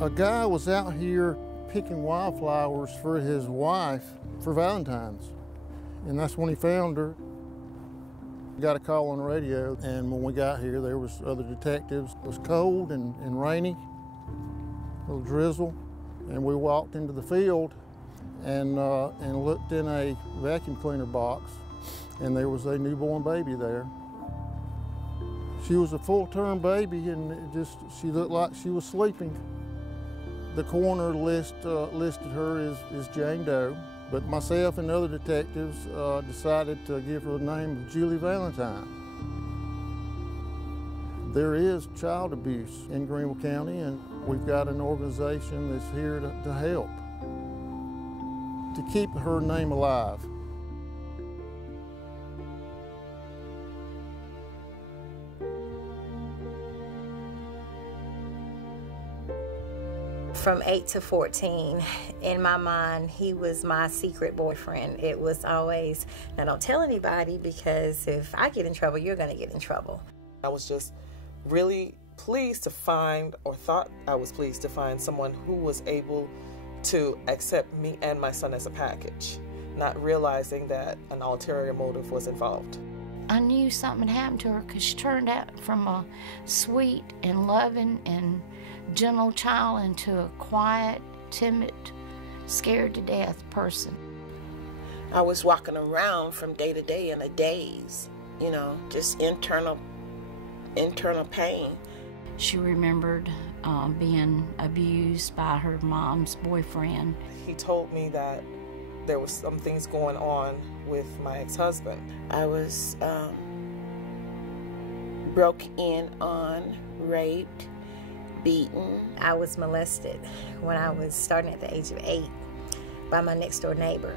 A guy was out here picking wildflowers for his wife for Valentine's, and that's when he found her. Got a call on the radio, and when we got here, there was other detectives. It was cold and rainy, a little drizzle, and we walked into the field and looked in a vacuum cleaner box, and there was a newborn baby there. She was a full-term baby, and she looked like she was sleeping. The coroner listed her as Jane Doe, but myself and other detectives decided to give her the name of Julie Valentine. There is child abuse in Greenville County, and we've got an organization that's here to help, to keep her name alive. From 8 to 14, in my mind, he was my secret boyfriend. It was always, now don't tell anybody, because if I get in trouble, you're gonna get in trouble. I was just really pleased to find, or thought I was pleased to find, someone who was able to accept me and my son as a package, not realizing that an ulterior motive was involved. I knew something had happened to her because she turned out from a sweet and loving and gentle child into a quiet, timid, scared to death person. I was walking around from day to day in a daze, you know, just internal pain. She remembered being abused by her mom's boyfriend. He told me that there was some things going on with my ex-husband. I was broke in on, raped, beaten. I was molested when I was starting at the age of 8 by my next door neighbor.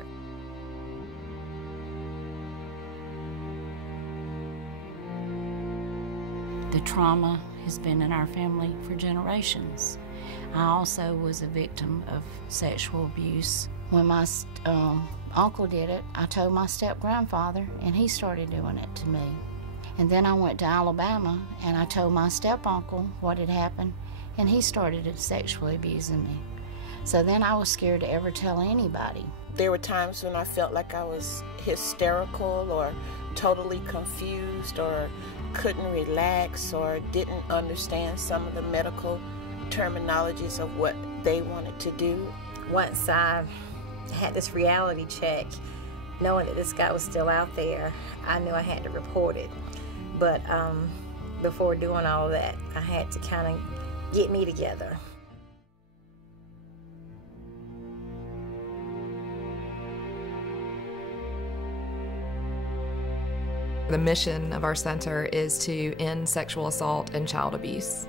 The trauma has been in our family for generations. I also was a victim of sexual abuse. When my uncle did it, I told my step-grandfather, and he started doing it to me. And then I went to Alabama, and I told my step-uncle what had happened, and he started sexually abusing me. So then I was scared to ever tell anybody. There were times when I felt like I was hysterical or totally confused or couldn't relax or didn't understand some of the medical terminologies of what they wanted to do. Once I had this reality check, knowing that this guy was still out there, I knew I had to report it. But before doing all that, I had to kind of get me together. The mission of our center is to end sexual assault and child abuse.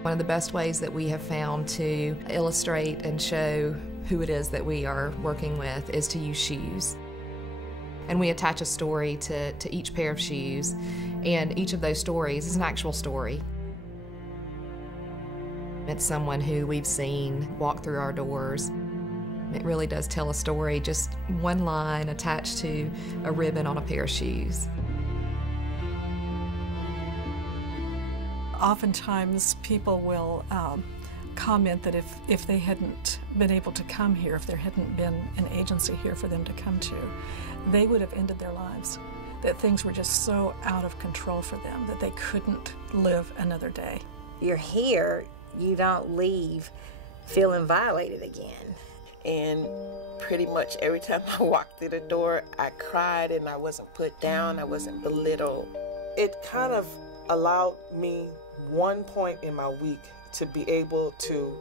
One of the best ways that we have found to illustrate and show who it is that we are working with is to use shoes. And we attach a story to each pair of shoes, and each of those stories is an actual story. It's someone who we've seen walk through our doors. It really does tell a story, just one line attached to a ribbon on a pair of shoes. Oftentimes people will comment that if they hadn't been able to come here, if there hadn't been an agency here for them to come to, they would have ended their lives. That things were just so out of control for them that they couldn't live another day. You're here, you don't leave feeling violated again. And pretty much every time I walked through the door, I cried and I wasn't put down, I wasn't belittled. It kind of allowed me one point in my week to be able to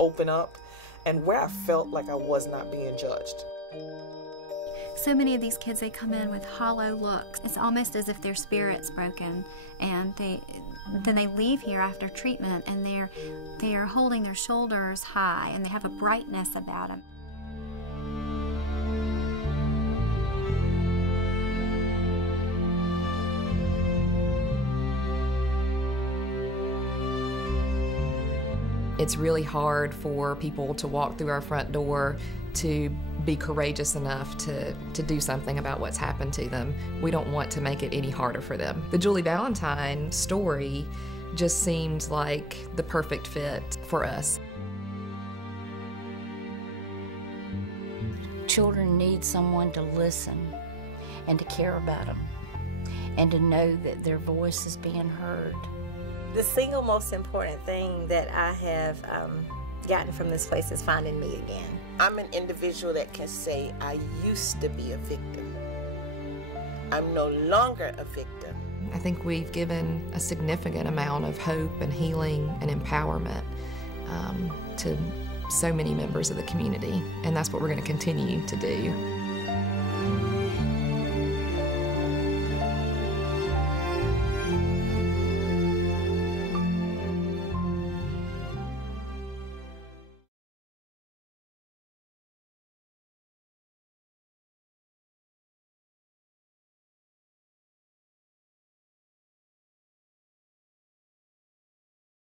open up and where I felt like I was not being judged. So many of these kids, they come in with hollow looks. It's almost as if their spirit's broken, and then they leave here after treatment and they are holding their shoulders high and they have a brightness about them. It's really hard for people to walk through our front door to be courageous enough to do something about what's happened to them. We don't want to make it any harder for them. The Julie Valentine story just seemed like the perfect fit for us. Children need someone to listen and to care about them and to know that their voice is being heard. The single most important thing that I have gotten from this place is finding me again. I'm an individual that can say, I used to be a victim. I'm no longer a victim. I think we've given a significant amount of hope and healing and empowerment to so many members of the community, and that's what we're going to continue to do.